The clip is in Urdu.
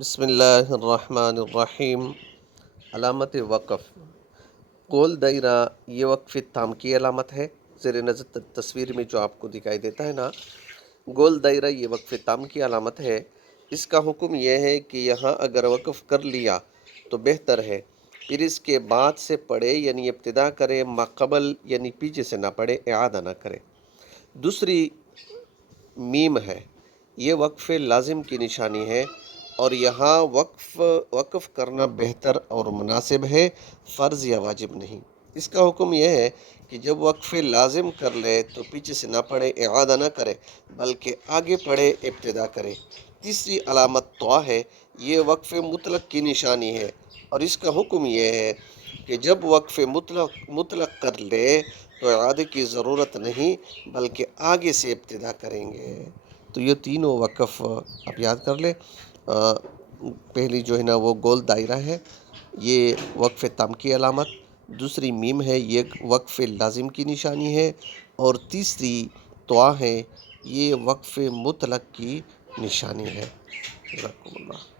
بسم اللہ الرحمن الرحیم۔ علامت وقف گول دائرہ یہ وقف تام کی علامت ہے۔ زیر نظر تصویر میں جو آپ کو دکھائی دیتا ہے نا، گول دائرہ یہ وقف تام کی علامت ہے۔ اس کا حکم یہ ہے کہ یہاں اگر وقف کر لیا تو بہتر ہے، پھر اس کے بعد سے پڑھے یعنی ابتدا کرے، ما قبل یعنی پیچھے سے نہ پڑھے، اعادہ نہ کرے۔ دوسری میم ہے، یہ وقف لازم کی نشانی ہے اور یہاں وقف کرنا بہتر اور مناسب ہے، فرض یا واجب نہیں۔ اس کا حکم یہ ہے کہ جب وقف لازم کر لے تو پیچھے سے نہ پڑھے، اعادہ نہ کرے، بلکہ آگے پڑھے، ابتدا کرے۔ تیسری علامت طوا ہے، یہ وقف مطلق کی نشانی ہے اور اس کا حکم یہ ہے کہ جب وقف مطلق کر لے تو اعادے کی ضرورت نہیں، بلکہ آگے سے ابتدا کریں گے۔ تو یہ تینوں وقف آپ یاد کر لیں۔ پہلی جو ہے نا وہ گول دائرہ ہے، یہ وقف تام کی علامت۔ دوسری میم ہے، یہ وقف لازم کی نشانی ہے، اور تیسری طوا ہے، یہ وقف مطلق کی نشانی ہے۔ جزاکم اللہ۔